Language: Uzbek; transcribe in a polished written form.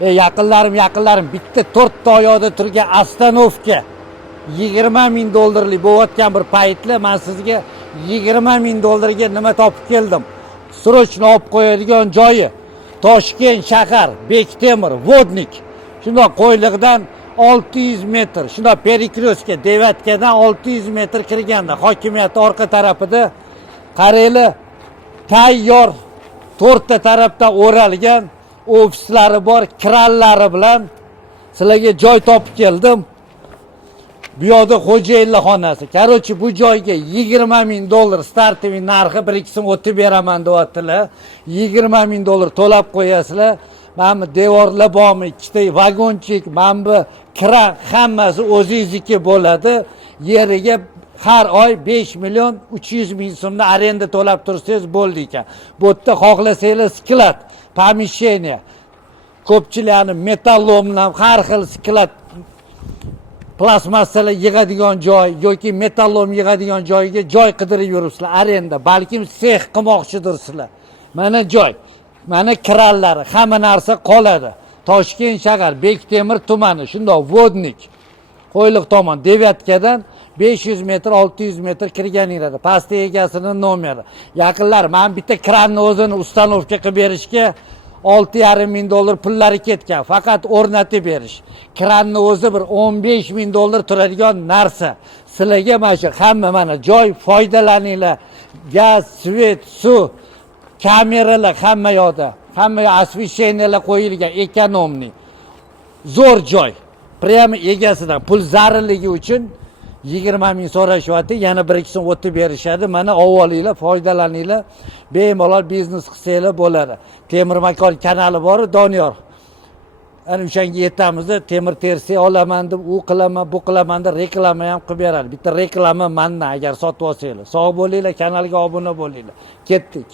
Yaqinlarim bitta 4 ta oyoqda turgan ostanovka 20 ming dollarlik bo'layotgan bir paytda men sizga 20 ming dollarga nima topib keldim. Srochno olib qo'yadigan joyi Toshkent shahar, Bektemir, Vodnik. Shundoq qo'yliqdan 600 metr, shundoq Perikroska, Devatkadan 600 metr kirganda hokimiyat orqa tarafida qarayli tayyor 4 ta tarafdan o'ralgan ofislari bor, kranlari bilan sizlarga joy topib keldim. Bu yoqda xo'jayinlar xonasi. Qarochi bu joyga 20 ming dollar startining narxi bir ikkisin o'tib beraman deyaptilar. 20 ming dollar to'lab qo'yasizlar. Mana bu devorlar bormi, ikkita vagonchik, mana bu kran hammasi o'zingizniki bo'ladi. Yeriga har oy 5 million 300 ming so'mni arenda to'lab tursangiz bo'ldi ekan. Bu yerda xohlasangiz sklad, помещение, ko'pchilikni metallomdan har xil sklad plasmassalar yig'adigan joy yoki metallom yig'adigan joyga joy qidirib yuribsizlar arenda, balkim sex qilmoqchidirsizlar. Mana joy, mana kranlari, hamma narsa qoladi. Toshkent shahar, Bektemir tumani, shundoq Vodnik, Qo'yliq tomon, Devatkadan 500 metr, 600 metr kirganinglarda pastda egasining nomeri. Yaqinlar, men bitta kranni o'zini ustanovka qilib berishga 6,5 ming dollar pullari ketgan. Faqat o'rnatib berish. Kranni o'zi bir 15 ming dollar turadigan narsa. Sizlarga mana shu hamma mana joy foydalaninglar. Gaz, svet, suv, kameralar hamma yoqda. Hamma yoq osvesheniyalar qo'yilgan, ekonomli. Zo'r joy. Prямо egasidan pul zarurligi uchun 20 ming so'rashyapti, yana bir ikkisin o'tib berishadi. Mana avvalinglar, foydalaninglar. Bemalol biznes qilsanglar bo'ladi. Temir makon kanali bor, Doniyor. Ana o'shanga yetamiz, temir tersak olaman deb, u qilaman, bu qilaman deb reklama ham qilib beradi. Bitta reklama mandan agar sotib olsanglar. Sog' bo'linglar, kanalga obuna bo'linglar. Ketdik.